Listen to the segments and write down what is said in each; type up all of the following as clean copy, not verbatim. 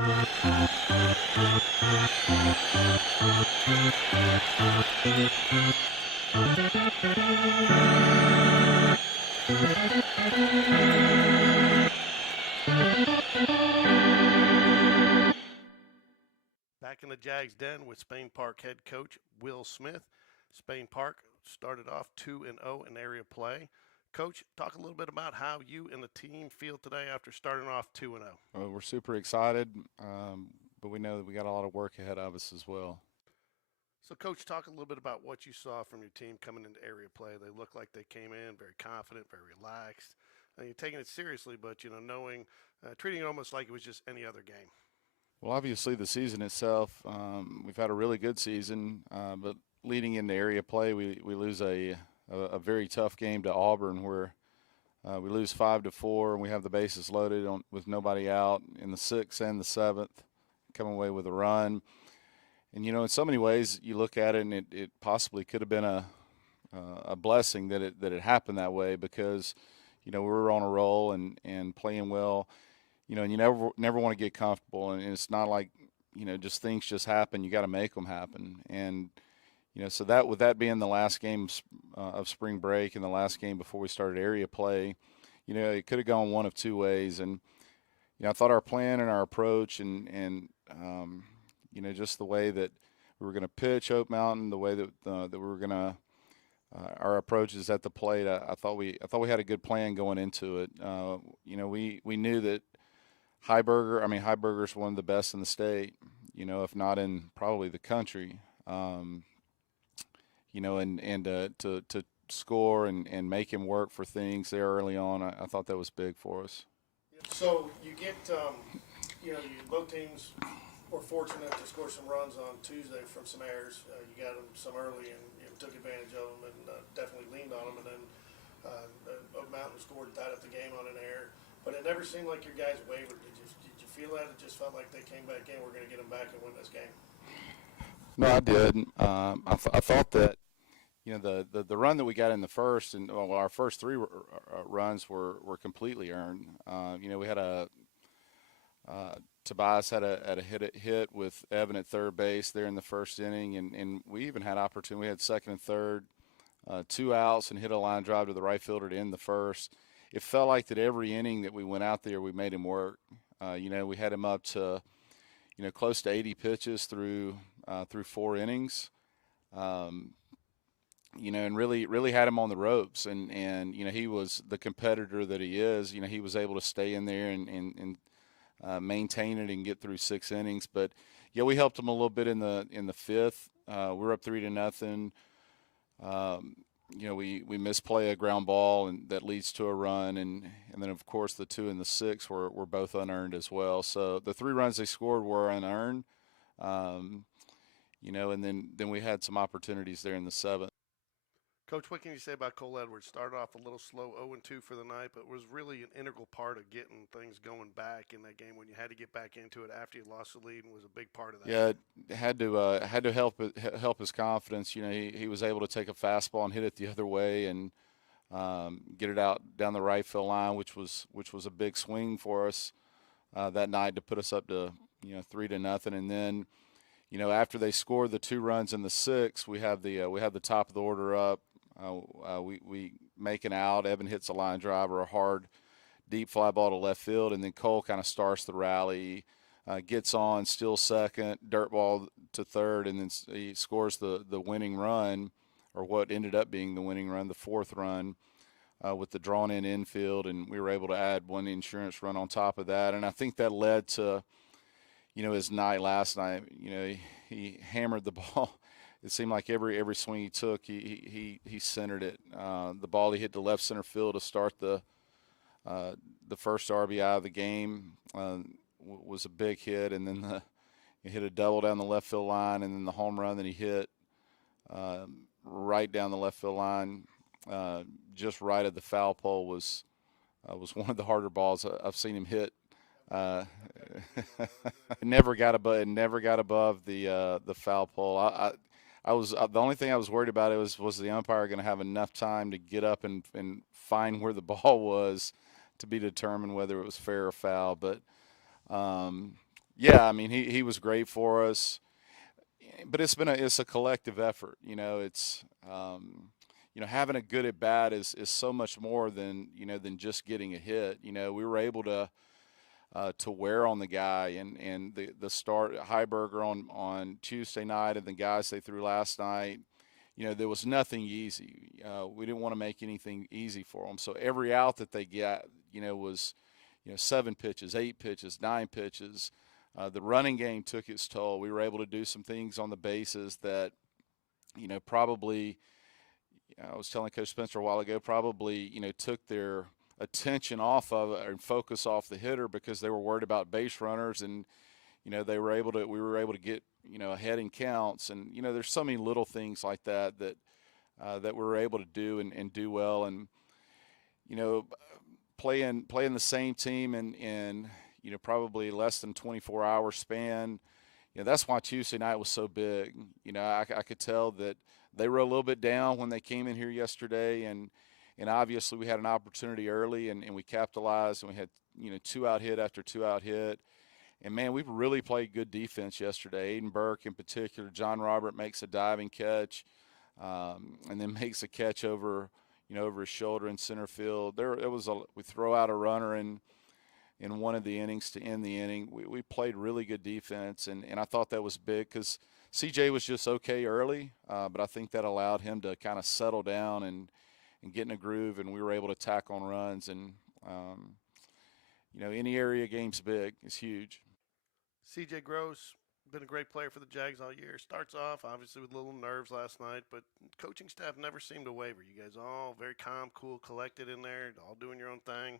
Back in the Jags den with Spain Park head coach Will Smith. Spain Park started off 2-0 in area play. Coach, talk a little bit about how you and the team feel today after starting off 2-0. We're super excited, but we know that we got a lot of work ahead of us as well. So, Coach, talk a little bit about what you saw from your team coming into area play. They looked like they came in very confident, very relaxed. You're taking it seriously, but knowing, treating it almost like it was just any other game. Well, obviously, the season itself, we've had a really good season, but leading into area play, we lose a very tough game to Auburn where we lose 5-4, and we have the bases loaded with nobody out in the 6th and the 7th, come away with a run. And, in so many ways, you look at it, and it possibly could have been a blessing that it happened that way because, we were on a roll and playing well. And you never want to get comfortable, and it's not like just things just happen. You got to make them happen, and so that with that being the last game of spring break and the last game before we started area play, it could have gone one of two ways, and I thought our plan and our approach and just the way that we were going to pitch Oak Mountain, the way that we were going to our approaches at the plate, I thought we had a good plan going into it. We knew that Heiberger's one of the best in the state, if not in probably the country. And to score and make him work for things there early on, I thought that was big for us. So you get, both teams were fortunate to score some runs on Tuesday from some errors. You got them some early and took advantage of them and definitely leaned on them. And then Oak Mountain scored, tied up the game on an error. But it never seemed like your guys wavered. Did you feel that? It just felt like they came back in. We're going to get them back and win this game. No, I did. I thought that the run that we got in the first and our first three runs were completely earned. We had Tobias had a hit with Evan at third base there in the first inning, and we even had opportunity. We had second and third, 2 outs, and hit a line drive to the right fielder to end the first. It felt like that every inning that we went out there, we made him work. We had him up to, close to 80 pitches through 4 innings. And really had him on the ropes, and he was the competitor that he is. He was able to stay in there and maintain it and get through 6 innings. But we helped him a little bit in the 5th. We're up 3-0. We misplay a ground ball, and that leads to a run, and then of course the 2 and the 6 were both unearned as well. So the 3 runs they scored were unearned, and then we had some opportunities there in the 7th. Coach, what can you say about Cole Edwards? Started off a little slow, 0-2 for the night, but was really an integral part of getting things going back in that game when you had to get back into it after you lost the lead, and was a big part of that. Yeah, it had to help his confidence. He was able to take a fastball and hit it the other way and get it out down the right field line, which was a big swing for us that night to put us up to 3-0, and then. After they scored the 2 runs in the 6th, we have the top of the order up. We make an out. Evan hits a line drive or a hard, deep fly ball to left field, and then Cole kind of starts the rally, gets on, steals second, dirt ball to third, and then he scores the winning run, or what ended up being the winning run, the 4th run, with the drawn-in infield, and we were able to add one insurance run on top of that. And I think that led to his night last night. He hammered the ball. It seemed like every swing he took, he centered it. The ball he hit to left center field to start the first RBI of the game was a big hit, and then he hit a double down the left field line, and then the home run that he hit right down the left field line, just right at the foul pole was one of the harder balls I've seen him hit. Never got above the foul pole. I was the only thing I was worried about was the umpire going to have enough time to get up and find where the ball was to be determined whether it was fair or foul. But Yeah, I mean he was great for us, but it's a collective effort. It's having a good at bat is so much more than than just getting a hit. We were able to wear on the guy, and the start Heiberger on Tuesday night and the guys they threw last night. There was nothing easy. We didn't want to make anything easy for them. So every out that they get, was 7 pitches, 8 pitches, 9 pitches. The running game took its toll. We were able to do some things on the bases that, probably, I was telling Coach Spencer a while ago, probably, took their attention off of it and focus off the hitter because they were worried about base runners, and we were able to get ahead in counts, and there's so many little things like that we were able to do and do well, and you know playing the same team in probably less than 24-hour span. That's why Tuesday night was so big. I could tell that they were a little bit down when they came in here yesterday, and obviously we had an opportunity early, and we capitalized, and we had 2-out hit after 2-out hit. And, man, we really played good defense yesterday. Aiden Burke in particular. John Robert makes a diving catch, and then makes a catch over his shoulder in center field. We throw out a runner in one of the innings to end the inning. We played really good defense, and I thought that was big because CJ was just okay early, but I think that allowed him to kind of settle down and get in a groove, and we were able to tack on runs. And, any area game's big. It's huge. CJ Gross, been a great player for the Jags all year. Starts off obviously with a little nerves last night, but coaching staff never seemed to waver. You guys all very calm, cool, collected in there, all doing your own thing.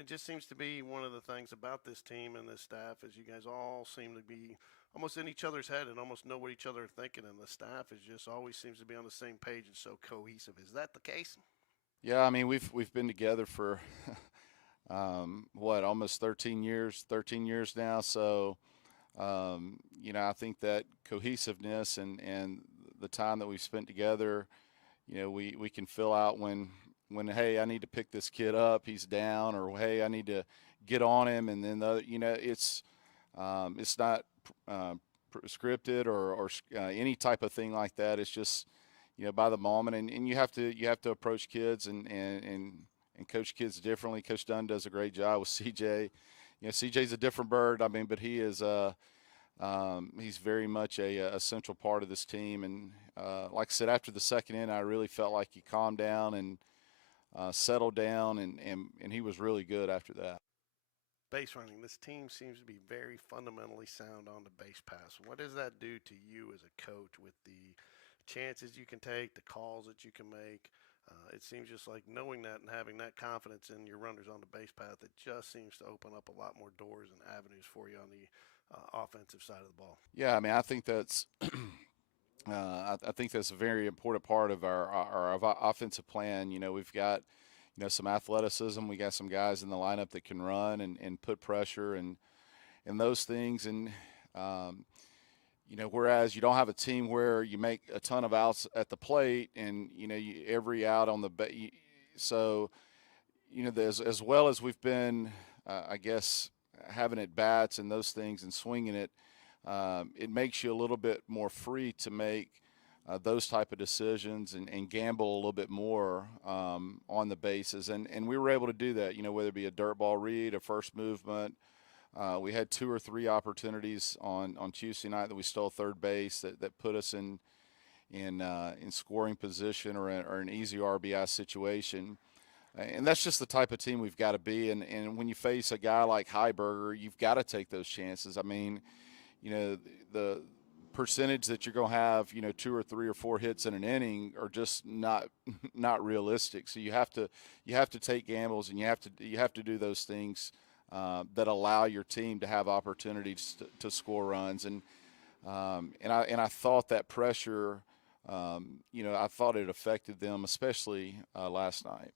It just seems to be one of the things about this team and this staff is you guys all seem to be almost in each other's head and almost know what each other are thinking, and the staff is just always seems to be on the same page and so cohesive. Is that the case? Yeah, I mean we've been together for almost 13 years now. So I think that cohesiveness and the time that we've spent together, we can fill out when hey, I need to pick this kid up, he's down, or hey, I need to get on him, and then it's not scripted or any type of thing like that. It's just by the moment, and you have to approach kids and coach kids differently. Coach Dunn does a great job with CJ. CJ's a different bird. I mean, but he is he's very much a central part of this team. And like I said, after the second inning, I really felt like he calmed down and settled down, and he was really good after that. Base running. This team seems to be very fundamentally sound on the base pass. What does that do to you as a coach with the chances you can take, the calls that you can make? It seems just like knowing that and having that confidence in your runners on the base path, it just seems to open up a lot more doors and avenues for you on the offensive side of the ball. Yeah, I mean, I think that's I think that's a very important part of our offensive plan. We've got some athleticism. We got some guys in the lineup that can run and put pressure and those things. And whereas you don't have a team where you make a ton of outs at the plate and every out on the so as well as we've been, I guess, having at bats and those things and swinging it, it makes you a little bit more free to make those type of decisions and gamble a little bit more on the bases. And we were able to do that, whether it be a dirt ball read, a first movement. We had 2 or 3 opportunities on Tuesday night that we stole third base that put us in scoring position or an easy RBI situation. And that's just the type of team we've got to be. And when you face a guy like Heiberger, you've got to take those chances. I mean, the percentage that you're going to have, 2 or 3 or 4 hits in an inning are just not realistic. So you have to take gambles, and you have to do those things that allow your team to have opportunities to score runs. And I thought that pressure, I thought it affected them, especially last night.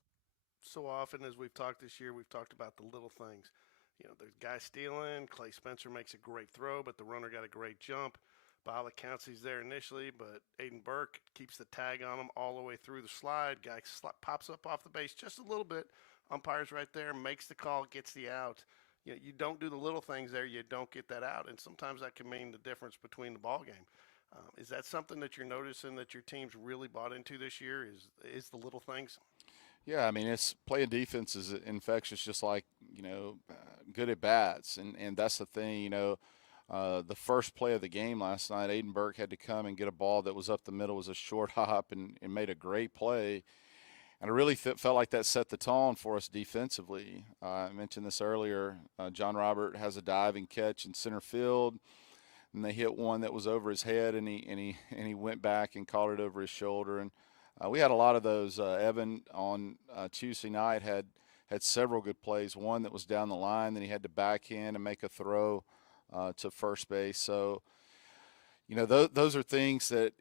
So often as we've talked this year, we've talked about the little things. There's guys stealing. Clay Spencer makes a great throw, but the runner got a great jump. By all accounts, he's there initially, but Aiden Burke keeps the tag on him all the way through the slide. Guy pops up off the base just a little bit. Umpire's right there, makes the call, gets the out. you don't do the little things there, you don't get that out, and sometimes that can mean the difference between the ball game. Is that something that you're noticing that your team's really bought into this year? Is the little things? Yeah, I mean, it's playing defense is infectious, just like good at bats, and that's the thing. The first play of the game last night, Aiden Burke had to come and get a ball that was up the middle, was a short hop, and made a great play. And I really felt like that set the tone for us defensively. I mentioned this earlier. John Robert has a diving catch in center field, and they hit one that was over his head, and he went back and caught it over his shoulder. And we had a lot of those. Evan on Tuesday night had several good plays. One that was down the line, then he had to backhand and make a throw to first base. So, those are things that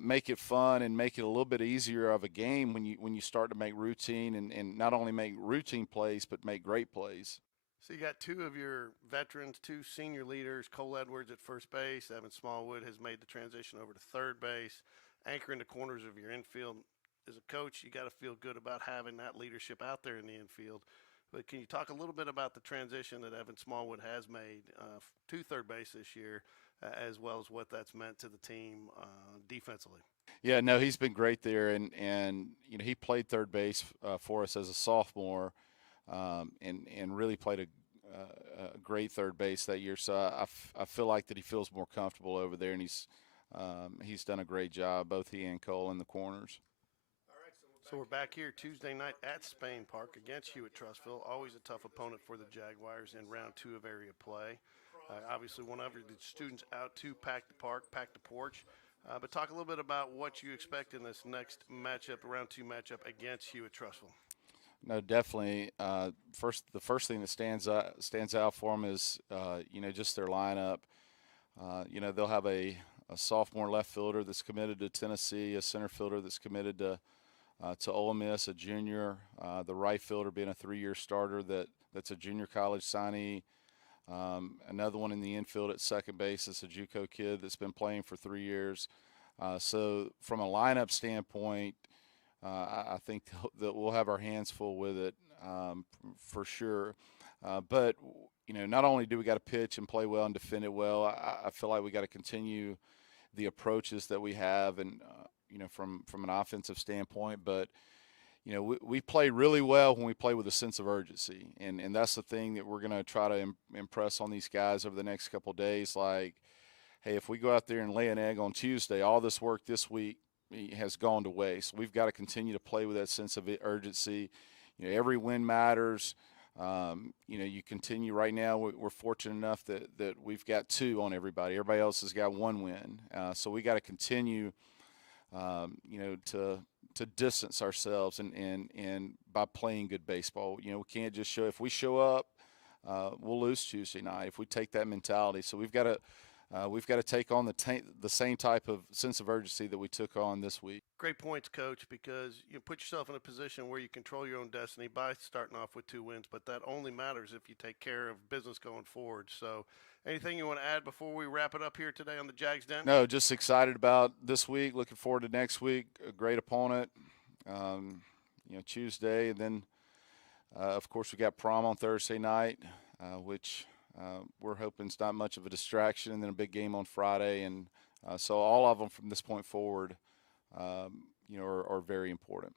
make it fun and make it a little bit easier of a game when you start to make routine and not only make routine plays but make great plays. So you got two of your veterans, two senior leaders, Cole Edwards at first base. Evan Smallwood has made the transition over to third base, anchoring the corners of your infield. As a coach, you got to feel good about having that leadership out there in the infield. But can you talk a little bit about the transition that Evan Smallwood has made to third base this year, as well as what that's meant to the team defensively? Yeah, no, he's been great there, and he played third base for us as a sophomore. And really played a great third base that year. So I feel like that he feels more comfortable over there, and he's done a great job, both he and Cole in the corners. So we're back here Tuesday night at Spain Park against Hewitt-Trussville. Always a tough opponent for the Jaguars in round 2 of area play. Obviously, whenever the students out to pack the park, pack the porch. But talk a little bit about what you expect in this next matchup, round 2 matchup against Hewitt-Trussville. No, definitely. The first thing that stands out for them is just their lineup. They'll have a sophomore left fielder that's committed to Tennessee, a center fielder that's committed to Ole Miss, a junior, the right fielder being a 3-year starter that's a junior college signee. Another one in the infield at second base is a JUCO kid that's been playing for 3 years. So from a lineup standpoint, I think that we'll have our hands full with it for sure. But not only do we got to pitch and play well and defend it well, I feel like we got to continue the approaches that we have, and from an offensive standpoint. But we play really well when we play with a sense of urgency, and that's the thing that we're going to try to impress on these guys over the next couple of days. Like, hey, if we go out there and lay an egg on Tuesday, all this work this week has gone to waste. We've got to continue to play with that sense of urgency. Every win matters. You continue right now. We're fortunate enough that we've got 2 on everybody. Everybody else has got 1 win. So we got to continue, to distance ourselves and by playing good baseball. We can't just show. If we show up, we'll lose Tuesday night. If we take that mentality, so we've got to take on the same type of sense of urgency that we took on this week. Great points, Coach, because you put yourself in a position where you control your own destiny by starting off with 2 wins, but that only matters if you take care of business going forward. So anything you want to add before we wrap it up here today on the Jags Den? No, just excited about this week, looking forward to next week. A great opponent, Tuesday, and then, of course, we got prom on Thursday night, which – we're hoping it's not much of a distraction, and then a big game on Friday. And so all of them from this point forward, are very important.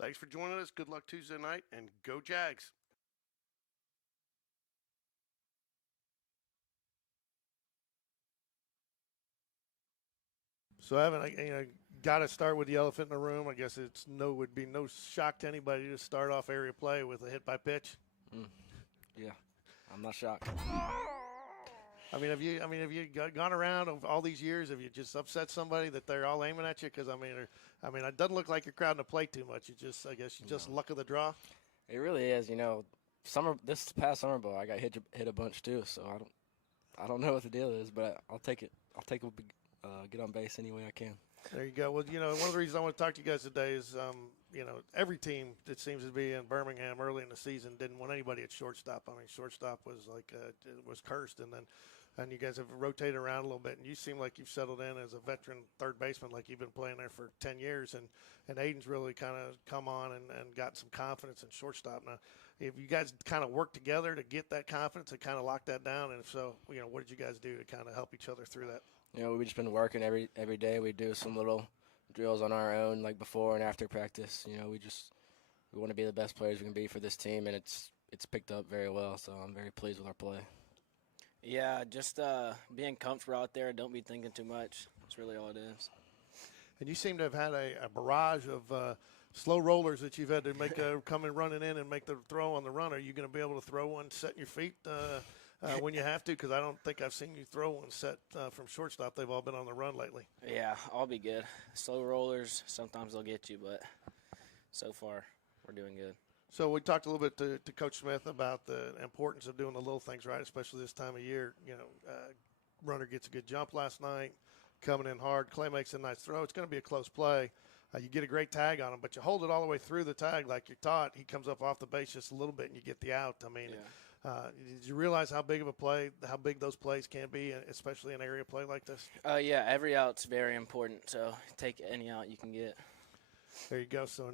Thanks for joining us. Good luck Tuesday night, and go Jags. So, Evan, got to start with the elephant in the room. I guess would be no shock to anybody to start off area play with a hit by pitch. Yeah. I'm not shocked. Have you gone around of all these years? Have you just upset somebody that they're all aiming at you? Because it doesn't look like you're crowding the plate too much. I guess just luck of the draw. It really is. This past summer ball, I got hit a bunch too. So I don't know what the deal is, but I'll take it. I'll take it. Get on base any way I can. There you go. Well, one of the reasons I want to talk to you guys today is, every team that seems to be in Birmingham early in the season didn't want anybody at shortstop. Shortstop was was cursed. And then and you guys have rotated around a little bit, and you seem like you've settled in as a veteran third baseman, like you've been playing there for 10 years, and Aiden's really kind of come on and got some confidence in shortstop. Now, if you guys kind of work together to get that confidence and kind of lock that down, and if so, what did you guys do to kind of help each other through that? We've just been working every day. We do some little drills on our own, like before and after practice. We want to be the best players we can be for this team, and it's picked up very well. So I'm very pleased with our play. Yeah, just being comfortable out there. Don't be thinking too much. That's really all it is. And you seem to have had a barrage of slow rollers that you've had to make come in running in and make the throw on the run. Are you going to be able to throw one setting your feet when you have to? Because I don't think I've seen you throw one set from shortstop. They've all been on the run lately. Yeah, I'll be good. Slow rollers, sometimes they'll get you, but so far we're doing good. So we talked a little bit to Coach Smith about the importance of doing the little things right, especially this time of year. Runner gets a good jump last night, coming in hard. Clay makes a nice throw. It's going to be a close play. You get a great tag on him, but you hold it all the way through the tag like you're taught. He comes up off the base just a little bit, and you get the out. I mean, did you realize how big of a play, how big those plays can be, especially an area play like this? Yeah, every out's very important, so take any out you can get. There you go. So,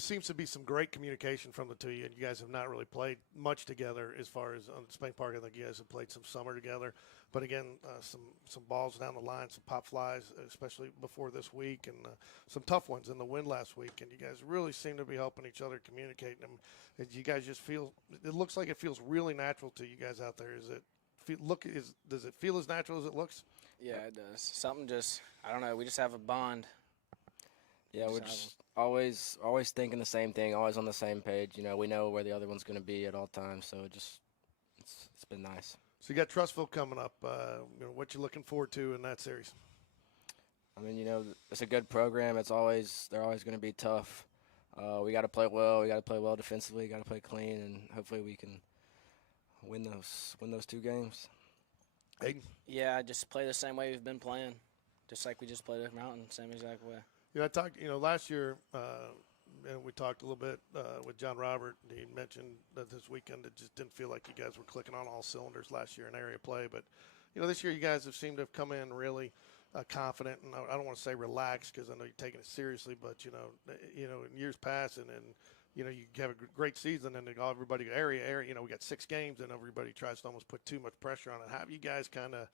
seems to be some great communication from the two of you, and you guys have not really played much together as far as on Spain Park. I think you guys have played some summer together. But, again, some balls down the line, some pop flies, especially before this week, and some tough ones in the win last week. And you guys really seem to be helping each other, communicating them. And you guys just feel – it looks like it feels really natural to you guys out there. Does it feel as natural as it looks? Yeah, it does. Something just – I don't know. We just have a bond. Yeah, we're just always thinking the same thing, always on the same page. We know where the other one's going to be at all times, so it's been nice. So you got Trussville coming up. What you looking forward to in that series? I mean, it's a good program. They're always going to be tough. We got to play well. We got to play well defensively. Got to play clean, and hopefully we can win those 2 games. Aiden? Yeah, just play the same way we've been playing, just like we just played at Mountain, same exact way. I talked, last year, and we talked a little bit with John Robert. He mentioned that this weekend it just didn't feel like you guys were clicking on all cylinders last year in area play. But, this year you guys have seemed to have come in really confident, and I don't want to say relaxed because I know you're taking it seriously, but, in years past and you have a great season and everybody area, we got 6 games and everybody tries to almost put too much pressure on it. How have you guys kind of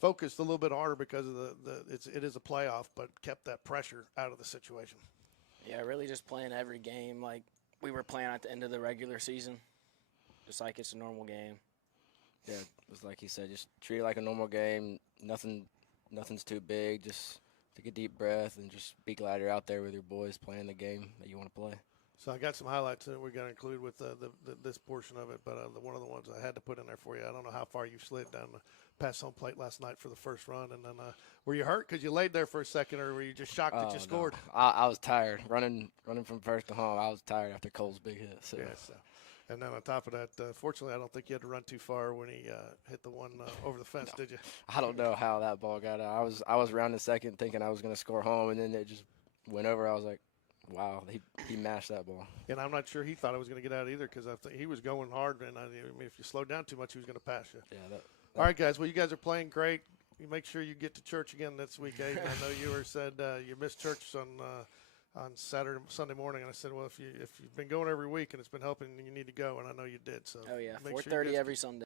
focused a little bit harder because of it is a playoff, but kept that pressure out of the situation? Yeah, really just playing every game like we were playing at the end of the regular season, just like it's a normal game. Yeah, it was like he said, just treat it like a normal game. Nothing's too big. Just take a deep breath and just be glad you're out there with your boys playing the game that you want to play. So I got some highlights that we're going to include with this portion of it, but one of the ones I had to put in there for you. I don't know how far you slid down the past home plate last night for the first run, and then were you hurt because you laid there for a second, or were you just shocked that you scored? No. I was tired running from first to home. I was tired after Cole's big hit. So. Yes. And then on top of that, fortunately, I don't think you had to run too far when he hit the one over the fence, did you? I don't know how that ball got out. I was rounding second thinking I was going to score home, and then it just went over. I was like, wow, he mashed that ball. And I'm not sure he thought it was going to get out either because I think he was going hard. And I mean, if you slowed down too much, he was going to pass you. Yeah. All right, guys. Well, you guys are playing great. You make sure you get to church again this week, Aiden. I know you said you missed church on Sunday morning, and I said, well, if you've been going every week and it's been helping, you need to go, and I know you did. So. Oh yeah, 4:30 every Sunday.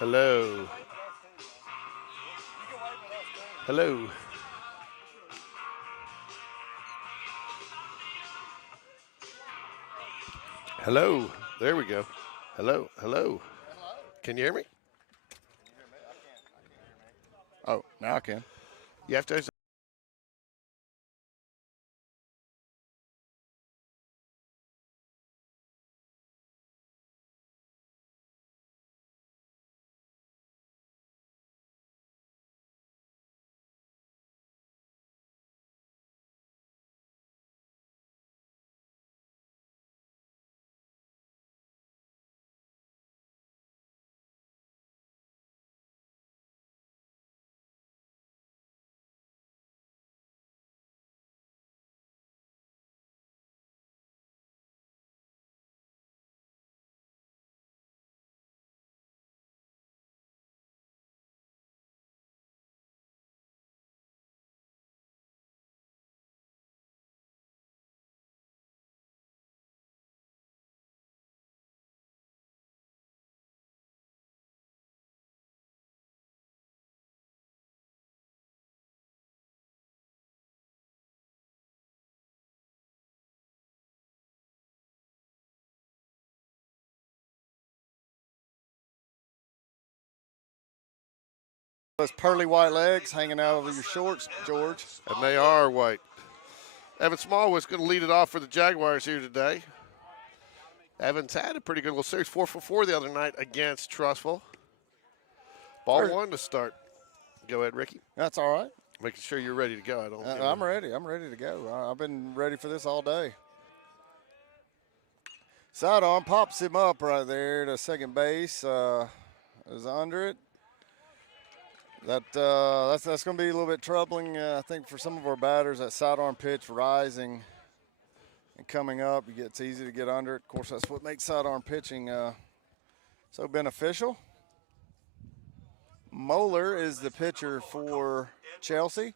Hello. Hello. Hello. There we go. Hello. Hello. Can you hear me? Oh, now I can. You have to. Those pearly white legs hanging out over your shorts, George. And they are white. Evan Smallwood's going to lead it off for the Jaguars here today. Evans had a pretty good little series, 4 for 4 the other night against Trussville. Ball one to start. Go ahead, Ricky. That's all right. Making sure you're ready to go. I'm ready. I'm ready to go. I've been ready for this all day. Sidearm pops him up right there to second base. Is under it. That's going to be a little bit troubling, I think, for some of our batters. That sidearm pitch rising and coming up, it's easy to get under it. Of course, that's what makes sidearm pitching so beneficial. Moeller is the pitcher for Chelsea.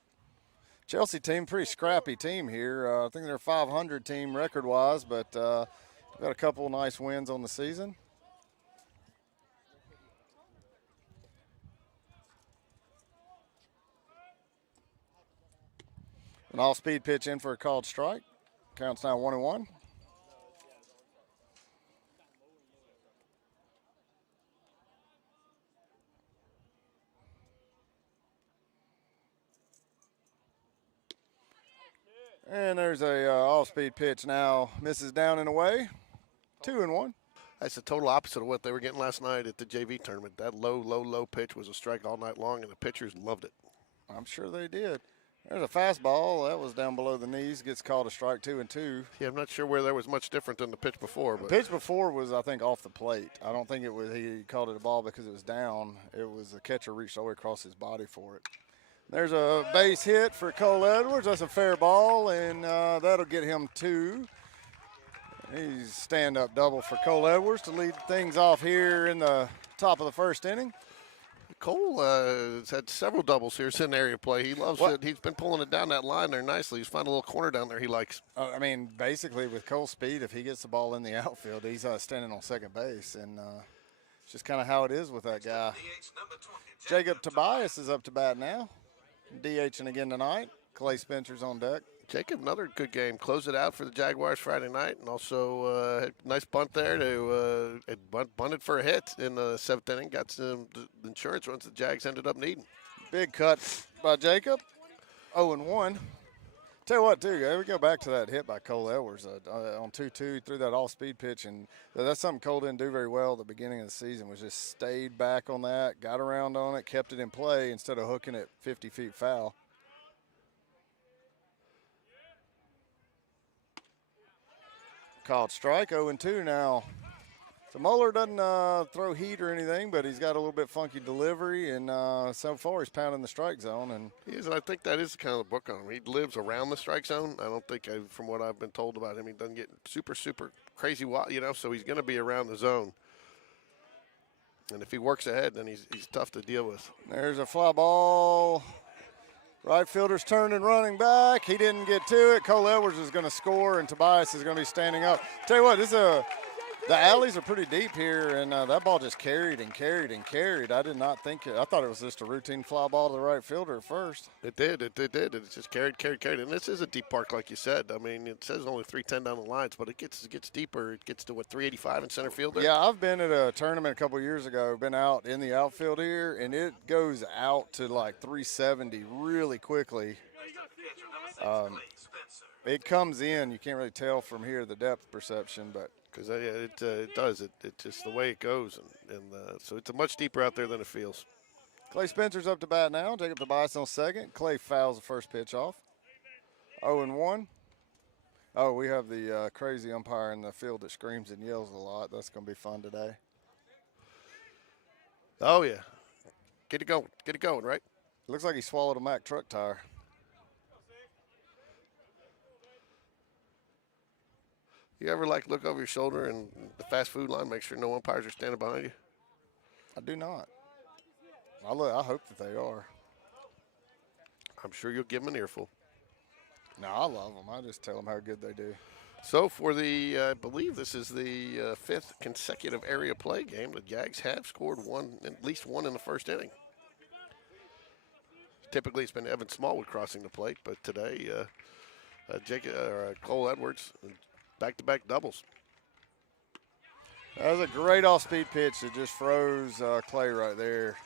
Chelsea team, pretty scrappy team here. I think they're a 500 team record-wise, but got a couple nice wins on the season. An all-speed pitch in for a called strike. Counts now 1-1. And there's a off-speed pitch now. Misses down and away. 2-1. That's the total opposite of what they were getting last night at the JV tournament. That low pitch was a strike all night long, and the pitchers loved it. I'm sure they did. There's a fastball. That was down below the knees. Gets called a strike 2-2. Yeah, I'm not sure where that was much different than the pitch before. But The pitch before was, I think, off the plate. I don't think it was he called it a ball because it was down. It was the catcher reached all the way across his body for it. There's a base hit for Cole Edwards. That's a fair ball, and that'll get him 2. He's stand-up double for Cole Edwards to lead things off here in the top of the first inning. Cole has had several doubles here in area play. He loves it. He's been pulling it down that line there nicely. He's found a little corner down there he likes. I mean, basically with Cole's speed, if he gets the ball in the outfield, he's standing on second base, and it's just kind of how it is with that guy. Jacob Tobias is up to bat now, DHing again tonight. Clay Spencer's on deck. Jacob, another good game. Closed it out for the Jaguars Friday night, and also had a nice bunt there to bunted for a hit in the 7th inning. Got some insurance runs the Jags ended up needing. Big cut by Jacob. 0-1. Tell you what, too, we go back to that hit by Cole Edwards on 2-2 through that off-speed pitch, and that's something Cole didn't do very well at the beginning of the season. Was just stayed back on that, got around on it, kept it in play instead of hooking it 50 feet foul. Called strike, 0-2 now. So Moeller doesn't throw heat or anything, but he's got a little bit funky delivery, and so far he's pounding the strike zone. And he is, and I think that is kind of the book on him. He lives around the strike zone. I don't think, from what I've been told about him, he doesn't get super crazy wild, so he's going to be around the zone. And if he works ahead, then he's tough to deal with. There's a fly ball. Right fielder's turning, running back. He didn't get to it. Cole Edwards is going to score, and Tobias is going to be standing up. Tell you what, this is The alleys are pretty deep here, and that ball just carried and carried and carried. I did not think I thought it was just a routine fly ball to the right fielder at first. It did. It just carried. And this is a deep park, like you said. I mean, it says only 310 down the lines, but it gets deeper. It gets to, 385 in center field there? Yeah, I've been at a tournament a couple years ago, been out in the outfield here, and it goes out to like 370 really quickly. It comes in. You can't really tell from here the depth perception, but. Because it does. It just the way it goes. And so it's a much deeper out there than it feels. Clay Spencer's up to bat now. Jacob Tobias on second. Clay fouls the first pitch off. 0-1. Oh, we have the crazy umpire in the field that screams and yells a lot. That's going to be fun today. Oh, yeah. Get it going, right? Looks like he swallowed a Mack truck tire. You ever look over your shoulder and the fast food line, make sure no umpires are standing behind you? I do not. I hope that they are. I'm sure you'll give them an earful. No, I love them. I just tell them how good they do. So for the, I believe this is the fifth consecutive area play game. The Jags have scored at least one in the first inning. Typically, it's been Evan Smallwood crossing the plate, but today, Cole Edwards. Back-to-back doubles. That was a great off-speed pitch that just froze Clay right there.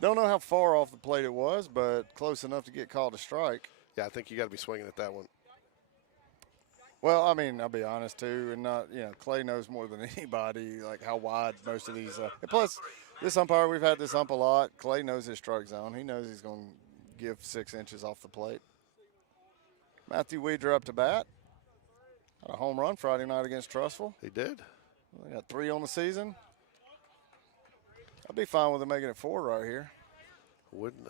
Don't know how far off the plate it was, but close enough to get called a strike. Yeah, I think you got to be swinging at that one. Well, I mean, I'll be honest too, and Clay knows more than anybody like how wide most of these. And plus, this umpire, we've had this ump a lot. Clay knows his strike zone. He knows he's going to give 6 inches off the plate. Matthew Weeder up to bat. Had a home run Friday night against Trussville. He did. They got 3 on the season. I'd be fine with him making it 4 right here. Wouldn't.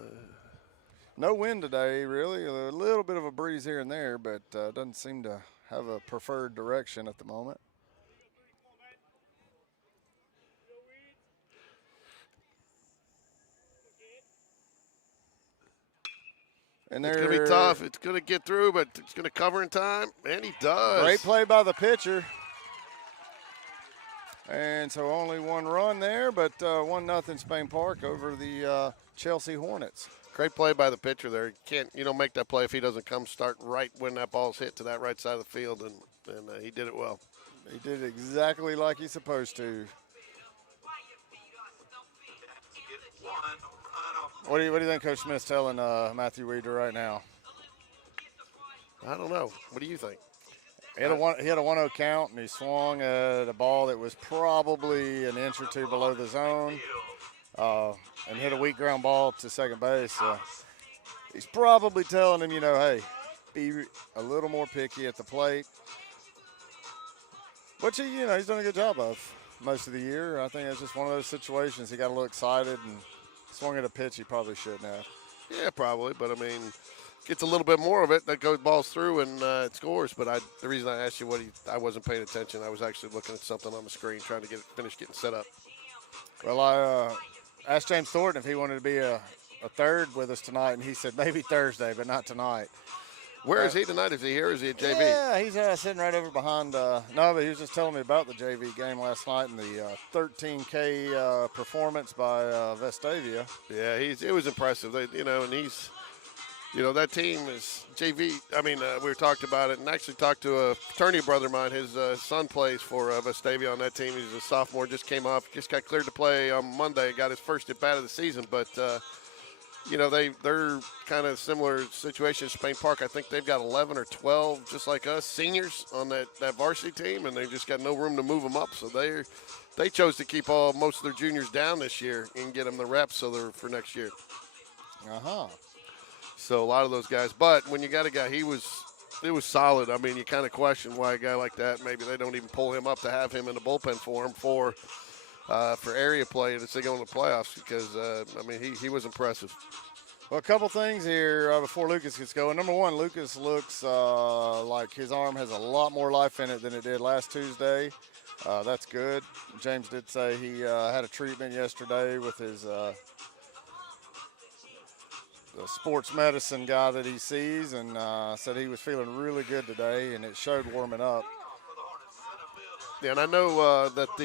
No wind today, really. A little bit of a breeze here and there, but doesn't seem to have a preferred direction at the moment. And it's going to be tough. It's going to get through, but it's going to cover in time, and he does. Great play by the pitcher. And so only 1 run there, but 1-0 Spain Park over the Chelsea Hornets. Great play by the pitcher there. You don't make that play if he doesn't come start right when that ball's hit to that right side of the field, and he did it well. He did exactly like he's supposed to. What do you think Coach Smith's telling Matthew Weeder right now? I don't know. What do you think? He had a 1-0 count, and he swung at a ball that was probably an inch or 2 below the zone, and hit a weak ground ball to second base. He's probably telling him, hey, be a little more picky at the plate, which he's done a good job of most of the year. I think it's just one of those situations he got a little excited and swung at a pitch he probably shouldn't have. Yeah, probably, but I mean, gets a little bit more of it. That goes balls through and it scores. But the reason I asked you I wasn't paying attention. I was actually looking at something on the screen, trying to finish getting set up. Well, I asked James Thornton if he wanted to be a third with us tonight, and he said maybe Thursday, but not tonight. Where is he tonight? Is he here or is he at JV? Yeah, he's sitting right over behind. No, but he was just telling me about the JV game last night and the 13K performance by Vestavia. Yeah, it was impressive. And he's, that team is JV. I mean, we talked about it and actually talked to a fraternity brother of mine. His son plays for Vestavia on that team. He's a sophomore, just got cleared to play on Monday, got his first at bat of the season, but they're kind of similar situation to Spain Park. I think they've got 11 or 12, just like us, seniors on that varsity team, and they've just got no room to move them up. So they chose to keep most of their juniors down this year and get them the reps so they're for next year. So a lot of those guys. But when you got a guy, it was solid. I mean, you kind of question why a guy like that, maybe they don't even pull him up to have him in the bullpen for area play as they go in the playoffs because, he was impressive. Well, a couple things here before Lucas gets going. Number one, Lucas looks like his arm has a lot more life in it than it did last Tuesday. That's good. James did say he had a treatment yesterday with his the sports medicine guy that he sees, and said he was feeling really good today, and it showed warming up. Yeah, and I know that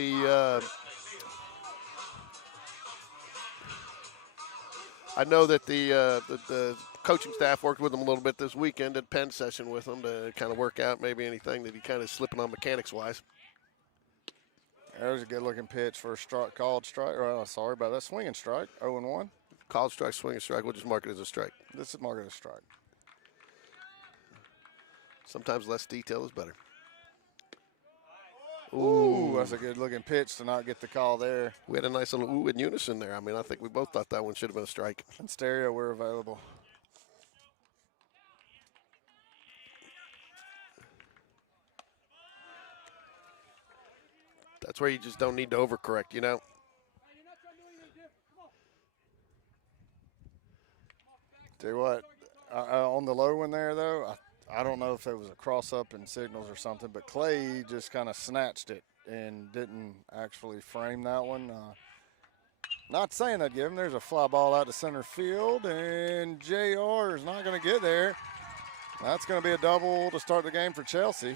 the coaching staff worked with him a little bit this weekend at Penn session with him to kind of work out maybe anything that he kind of slipping on mechanics wise. There's a good-looking pitch for a strike, called strike. Oh, sorry about that. Swinging strike, 0-1. Called strike, swinging strike. We'll just mark it as a strike. This is marked as a strike. Sometimes less detail is better. Ooh, that's a good-looking pitch to not get the call there. We had a nice little ooh in unison there. I mean, I think we both thought that one should have been a strike. In stereo, we're available. That's where you just don't need to overcorrect, you know? Tell you what, on the low one there, though, I don't know if it was a cross-up in signals or something, but Clay just kind of snatched it and didn't actually frame that one. Not saying I'd give him. There's a fly ball out to center field, and JR is not going to get there. That's going to be a double to start the game for Chelsea.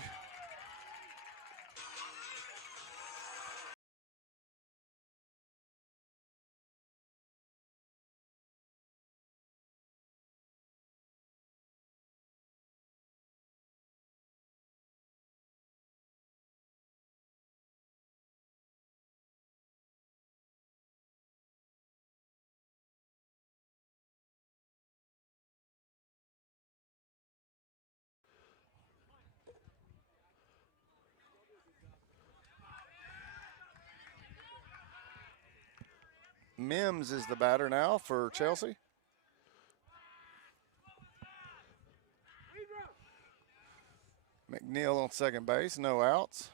Mims is the batter now for Chelsea. McNeil on second base, no outs.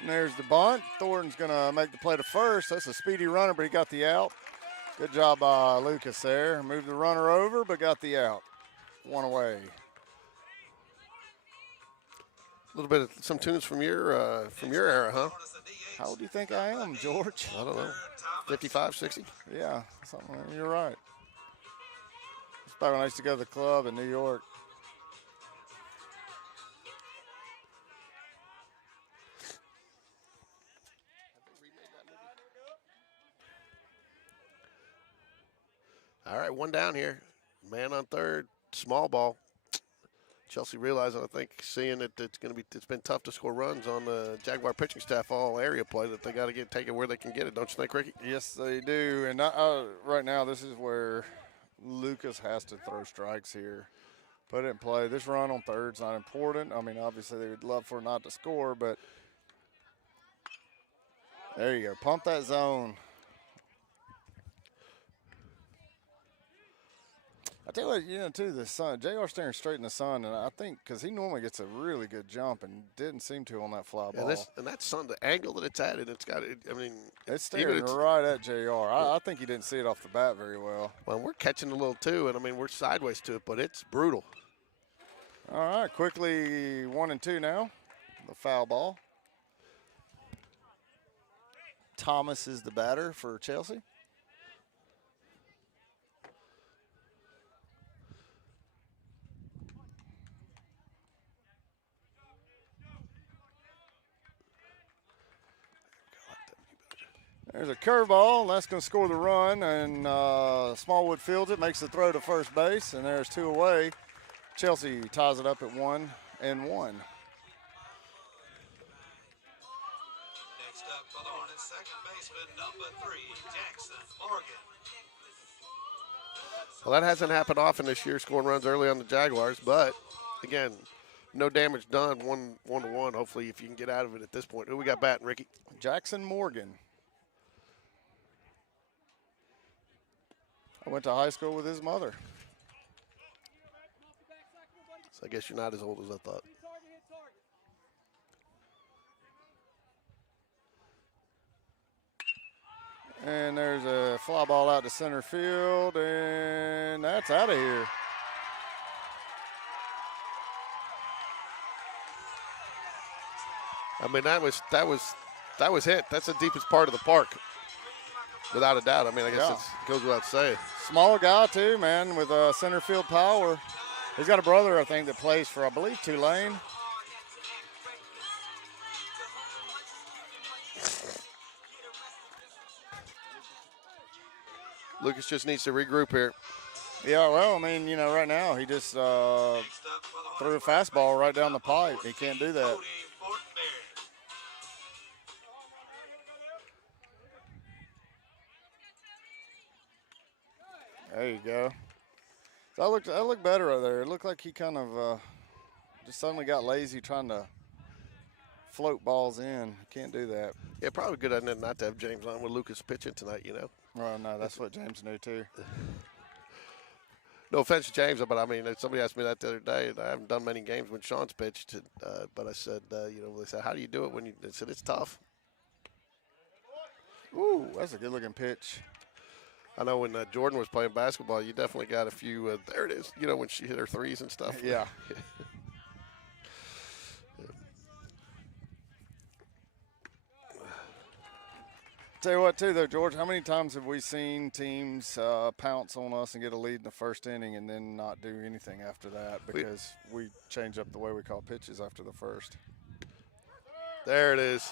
And there's the bunt. Thornton's going to make the play to first. That's a speedy runner, but he got the out. Good job by Lucas there. Moved the runner over, but got the out. One away. A little bit of some tunes from your era, huh? How old do you think I am, George? I don't know. 55, 60? Yeah, something. You're right. It's back when I used to go to the club in New York. All right, one down here. Man on third, small ball. Chelsea realizing, I think, seeing that it's been tough to score runs on the Jaguar pitching staff all area play, that they got to take it where they can get it. Don't you think, Ricky? Yes, they do. And right now, this is where Lucas has to throw strikes here. Put it in play. This run on third's not important. I mean, obviously, they would love for not to score, but there you go. Pump that zone. I tell you what, too, the sun, JR staring straight in the sun, and I think because he normally gets a really good jump and didn't seem to on that fly ball. And that sun, the angle that it's at, and it's got it. I mean, it's staring right at JR. I think he didn't see it off the bat very well. Well, we're catching a little too, and I mean we're sideways to it, but it's brutal. All right, quickly 1-2 now. The foul ball. Thomas is the batter for Chelsea. There's a curveball, and that's going to score the run, and Smallwood fields it, makes the throw to first base, and there's two away. Chelsea ties it up at 1-1. Next up for the Hornets, second baseman, number 3, Jackson Morgan. Well, that hasn't happened often this year, scoring runs early on the Jaguars, but, again, no damage done, 1-1. Hopefully, if you can get out of it at this point. Who we got batting, Ricky? Jackson Morgan. I went to high school with his mother. So I guess you're not as old as I thought. And there's a fly ball out to center field, and that's out of here. I mean, that was hit. That's the deepest part of the park. Without a doubt. I mean, I guess Yeah. it goes without saying. Small guy, too, man, with center field power. He's got a brother, I think, that plays for, I believe, Tulane. Lucas just needs to regroup here. Yeah, well, I mean, right now he just threw a fastball right down the pipe. He can't do that. There you go. So that looked better right there. It looked like he kind of just suddenly got lazy trying to float balls in. Can't do that. Yeah, probably good idea not to have James on with Lucas pitching tonight, Well, no, that's what James knew too. No offense to James, but I mean, somebody asked me that the other day, and I haven't done many games when Sean's pitched, but I said, they said, how do you do it when you, they said, it's tough. Ooh, that's a good-looking pitch. I know when Jordan was playing basketball, you definitely got a few, there it is, when she hit her threes and stuff. Yeah. Tell you what, too, though, George, how many times have we seen teams pounce on us and get a lead in the first inning and then not do anything after that because we change up the way we call pitches after the first? There it is.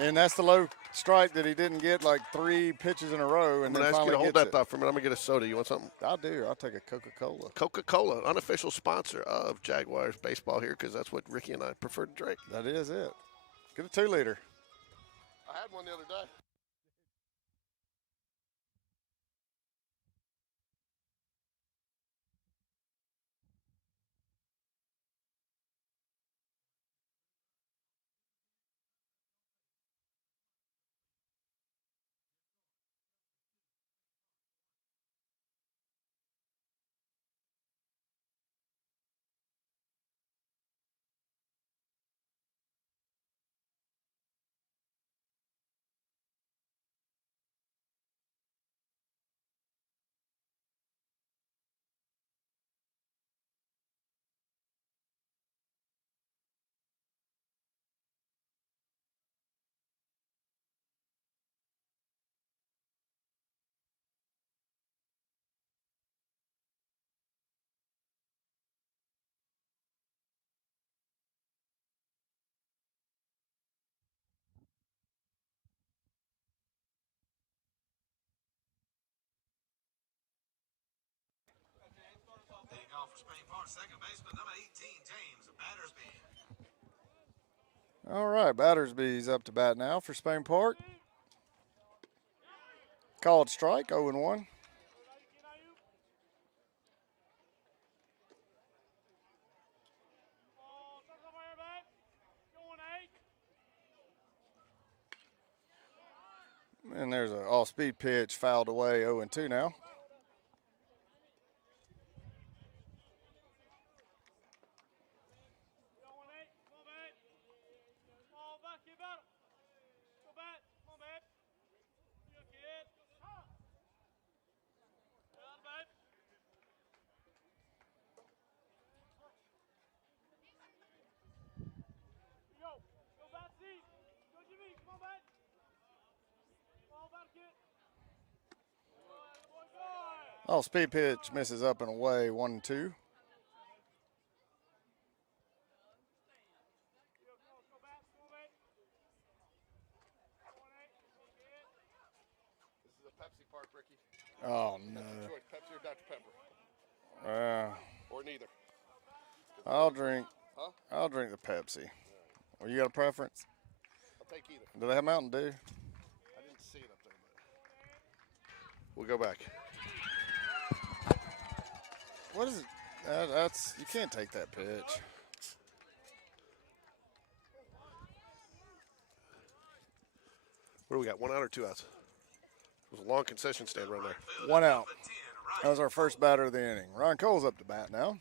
And that's the low strike that he didn't get like 3 pitches in a row. And I'm then going to ask you to finally hold gets that it. thought for a minute. I'm going to get a soda. You want something? I do. I'll take a Coca-Cola. Coca-Cola, unofficial sponsor of Jaguars baseball here because that's what Ricky and I prefer to drink. That is it. Get a 2-liter. I had one the other day. Taking off for Spain Park, second baseman, number 18, James Battersby. All right, Battersby's up to bat now for Spain Park. Called strike, 0-1. And there's an off-speed pitch fouled away, 0-2 now. Off-speed pitch misses up and away, 1-2. This is a Pepsi Park, Ricky. Oh, no. Pepsi or Dr. Pepper? Or neither. I'll drink Huh? the Pepsi. Well, you got a preference? I'll take either. Do they have Mountain Dew? I didn't see it up there, but we'll go back. What is it? That's you can't take that pitch. What do we got? 1 out or 2 outs? It was a long concession stand run there. 1 out. That was our first batter of the inning. Ryan Cole's up to bat now.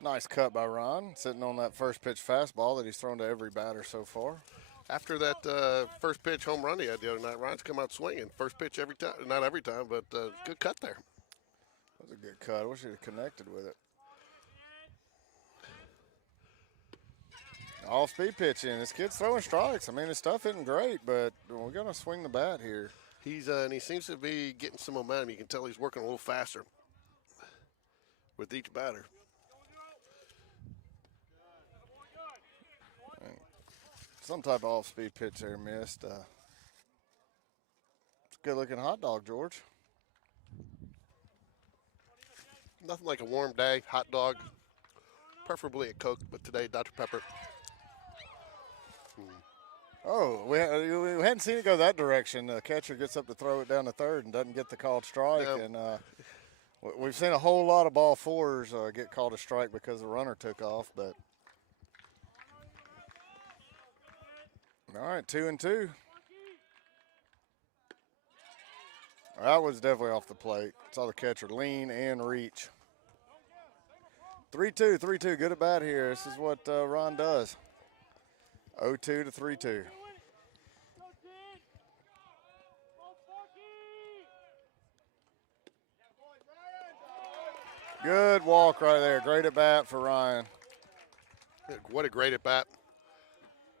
Nice cut by Ron, sitting on that first pitch fastball that he's thrown to every batter so far. After that first pitch home run he had the other night, Ryan's come out swinging. First pitch every time, not every time, but good cut there. That was a good cut. I wish he'd have connected with it. Off-speed pitching. This kid's throwing strikes. I mean, his stuff isn't great, but we're going to swing the bat here. And he seems to be getting some momentum. You can tell he's working a little faster with each batter. Some type of off-speed pitch there missed. It's a good-looking hot dog, George. Nothing like a warm day, hot dog, preferably a Coke, but today Dr. Pepper. Oh, we hadn't seen it go that direction. The catcher gets up to throw it down the third and doesn't get the called strike. No. And we've seen a whole lot of ball fours get called a strike because the runner took off. But all right, 2-2. That was definitely off the plate. Saw the catcher lean and reach. 3-2, 3-2. Good at bat here. This is what Ron does. 0-2 to 3-2. Good walk right there. Great at bat for Ryan. What a great at bat.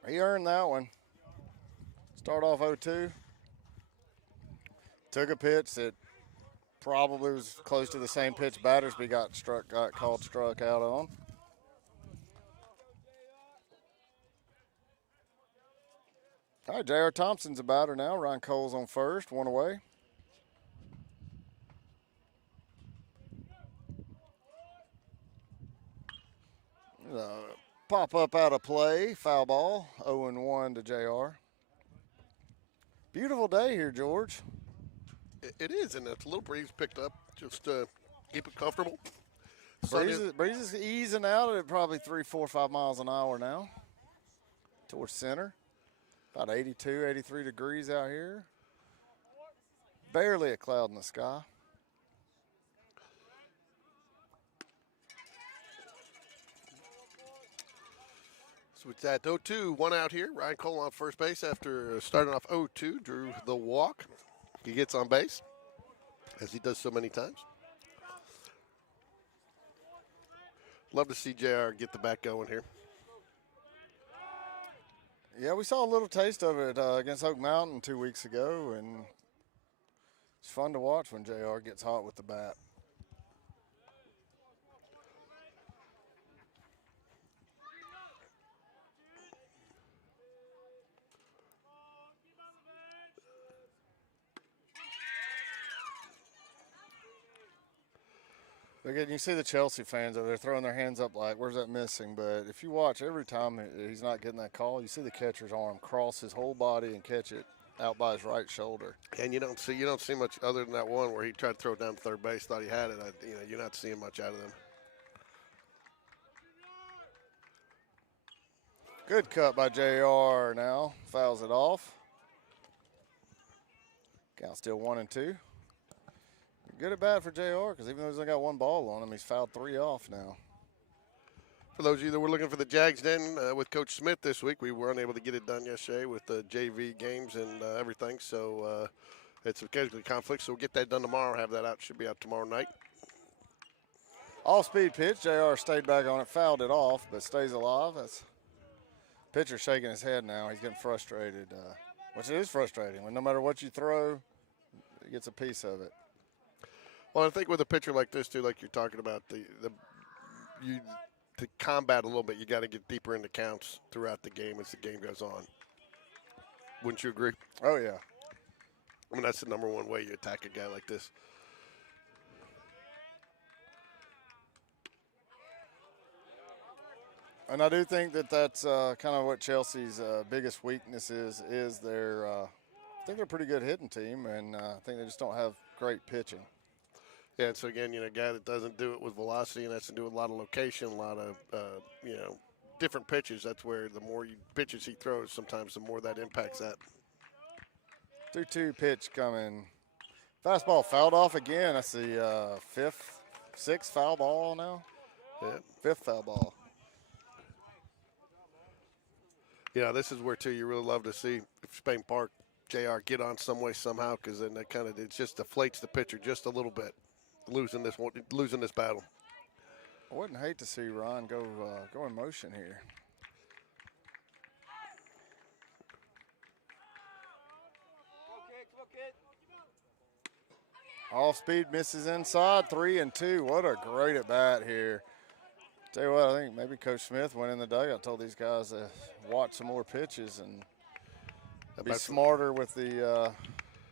He earned that one. Start off 0-2. Took a pitch that probably was close to the same pitch Battersby got called struck out on. All right, J.R. Thompson's a batter now. Ryan Cole's on first, one away. Pop up out of play, foul ball, 0-1 to J.R. Beautiful day here, George. It is, and it's a little breeze picked up. Just keep it comfortable. Breeze is easing out at probably 3, 4, 5 miles an hour now towards center. About 82, 83 degrees out here. Barely a cloud in the sky. So it's at 0-2, one out here. Ryan Cole on first base after starting off 0-2, drew the walk. He gets on base, as he does so many times. Love to see JR get the bat going here. Yeah, we saw a little taste of it against Oak Mountain 2 weeks ago, and it's fun to watch when JR gets hot with the bat. Again, you see the Chelsea fans over there throwing their hands up like, where's that missing? But if you watch every time he's not getting that call, you see the catcher's arm cross his whole body and catch it out by his right shoulder. And you don't see much other than that one where he tried to throw it down to third base, thought he had it. You're not seeing much out of them. Good cut by JR now. Fouls it off. Count still 1-2. Good at bat for JR because even though he's only got one ball on him, he's fouled 3 off now. For those of you that were looking for the Jags Den with Coach Smith this week, we were unable to get it done yesterday with the JV games and everything. So it's occasionally conflict. So we'll get that done tomorrow. Have that out. Should be out tomorrow night. All-speed pitch. JR stayed back on it, fouled it off, but stays alive. That's pitcher shaking his head now. He's getting frustrated, which is frustrating. When no matter what you throw, he gets a piece of it. Well, I think with a pitcher like this, too, like you're talking about, to combat a little bit, you got to get deeper into counts throughout the game as the game goes on. Wouldn't you agree? Oh, yeah. I mean, that's the number one way you attack a guy like this. And I do think that's kind of what Chelsea's biggest weakness is their I think they're a pretty good hitting team, and I think they just don't have great pitching. Yeah, and so again, a guy that doesn't do it with velocity and has to do with a lot of location, a lot of, different pitches. That's where the more pitches he throws, sometimes the more that impacts that. 2-2 pitch coming. Fastball fouled off again. That's the sixth foul ball now. Yeah. 5th foul ball. Yeah, this is where, too, you really love to see Spain Park, JR, get on some way somehow, because then that it just deflates the pitcher just a little bit. losing this battle. I wouldn't hate to see Ron go in motion here. Off speed misses inside, 3-2. What a great at bat here. Tell you what, I think maybe Coach Smith went in the dugout, told these guys to watch some more pitches and be smarter with the.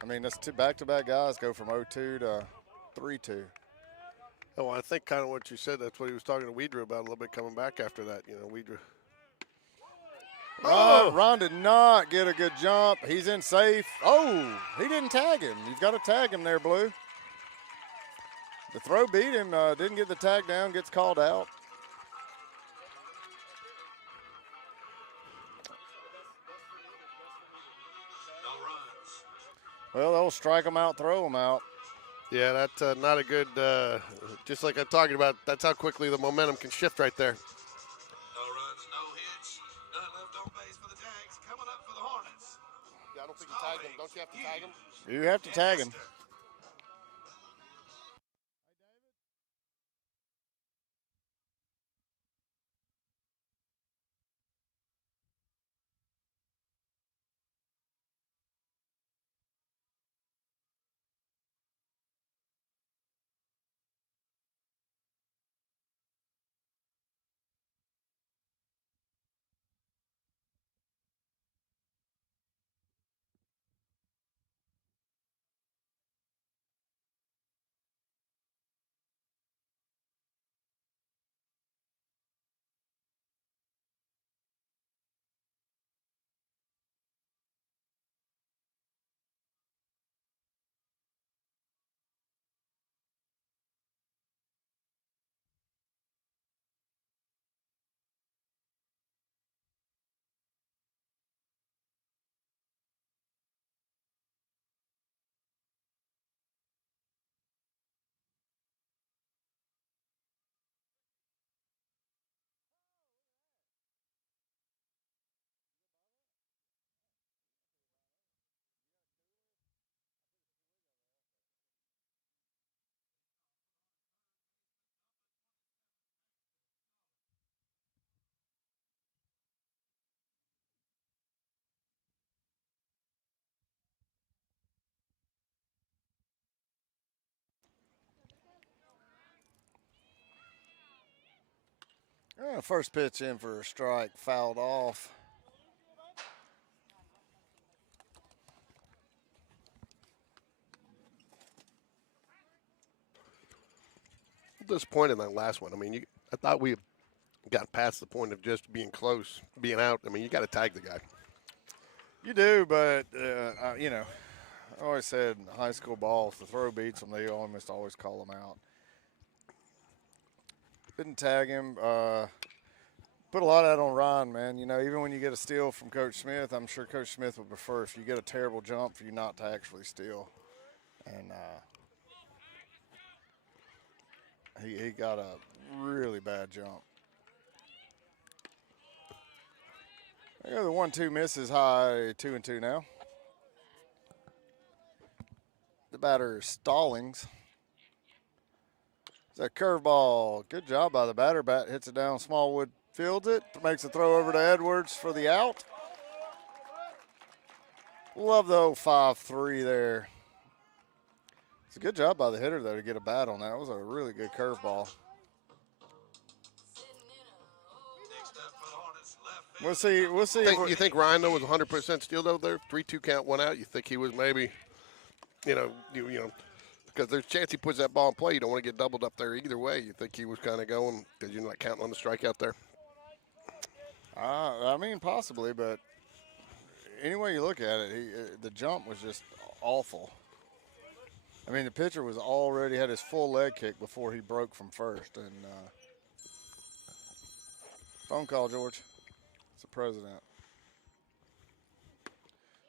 I mean, that's two back-to-back guys go from 0-2 to 3-2. Oh, I think kind of what you said. That's what he was talking to Weedrew about a little bit coming back after that. You know, Weedrew. Ron did not get a good jump. He's in safe. Oh, he didn't tag him. You've got to tag him there, Blue. The throw beat him. Didn't get the tag down. Gets called out. No runs. Well, they'll strike him out, throw him out. Yeah, that's not a good. Just like I'm talking about, that's how quickly the momentum can shift right there. No runs, no hits. None left on base for the Jags. Coming up for the Hornets. Yeah, I don't think you tag him. Don't you have to tag him? You have to tag him. First pitch in for a strike, fouled off. Disappointed in that last one. I mean, I thought we got past the point of just being close, being out. I mean, you got to tag the guy. You do, but, you know, I always said in high school ball, if the throw beats them, they almost always call them out. Didn't tag him. Put a lot of that on Ron, man. You know, even when you get a steal from Coach Smith, I'm sure Coach Smith would prefer if you get a terrible jump for you not to actually steal. And he got a really bad jump. There, the 1-2 misses high, 2-2 now. The batter is Stallings. It's a curveball. Good job by the batter. Bat hits it down. Smallwood fields it. Makes a throw over to Edwards for the out. Love the 0-5-3 there. It's a good job by the hitter, though, to get a bat on that. It was a really good curveball. Next up for the Hornets, left We'll see. We'll see. You think Ryan, though, was 100% steal, though, there? 3-2 count, one out. You think he was maybe, you know, because there's a chance he puts that ball in play. You don't want to get doubled up there either way. You think he was kind of going because you're not counting on the strikeout there? I mean, possibly, but any way you look at it, the jump was just awful. I mean, the pitcher was already had his full leg kick before he broke from first. And phone call, George. It's the president.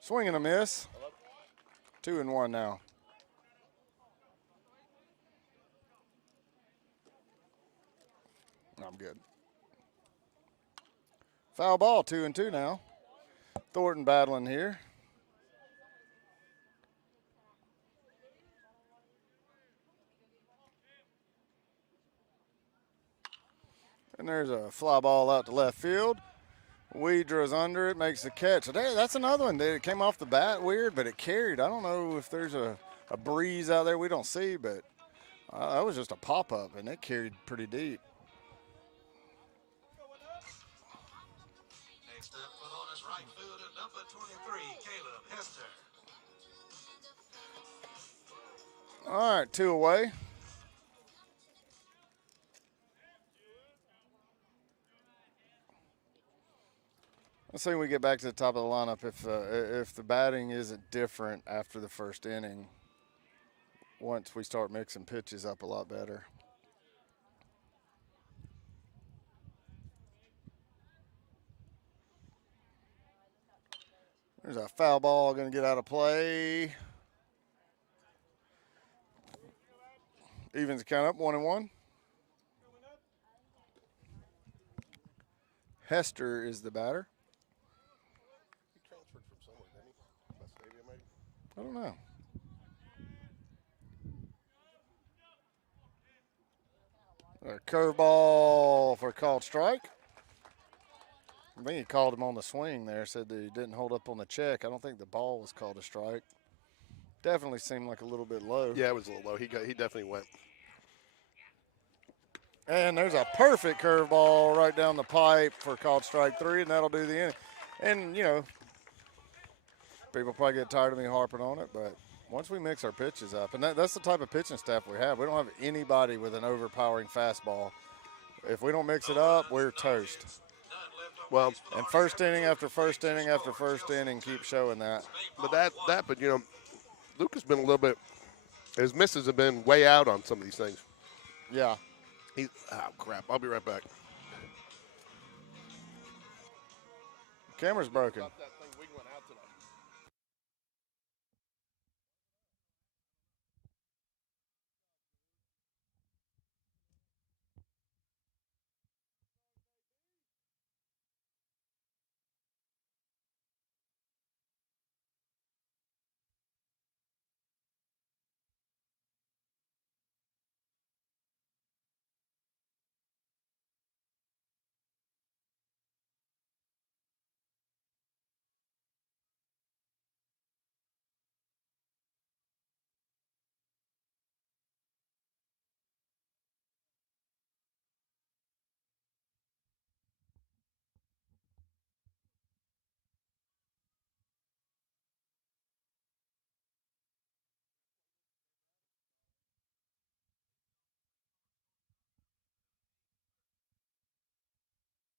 Swing and a miss. 2-1 now. I'm good. Foul ball, 2-2 now. Thornton battling here. And there's a fly ball out to left field. Weedra's under it, makes the catch. Today, that's another one. It came off the bat weird, but it carried. I don't know if there's a breeze out there we don't see, but that was just a pop-up, and it carried pretty deep. Next up for the Hornets, right fielder, number 23, Caleb Hester. All right, 2 away. Let's see when we get back to the top of the lineup if the batting isn't different after the first inning. Once we start mixing pitches up a lot better. There's a foul ball going to get out of play. Evens count up 1-1. Hester is the batter. He transferred from somewhere, didn't he? By stadium, maybe? I don't know. A curveball for a called strike. I think he called him on the swing there, said that he didn't hold up on the check. I don't think the ball was called a strike. Definitely seemed like a little bit low. Yeah, it was a little low. He definitely went. And there's a perfect curveball right down the pipe for called strike 3, and that'll do the inning. And, you know, people probably get tired of me harping on it, but once we mix our pitches up, and that's the type of pitching staff we have. We don't have anybody with an overpowering fastball. If we don't mix it up, we're toast. Well, And first inning after first inning after first inning keep showing that. but you know, Luke has been a little bit. His misses have been way out on some of these things. Yeah. Crap! I'll be right back. Camera's broken. Stop that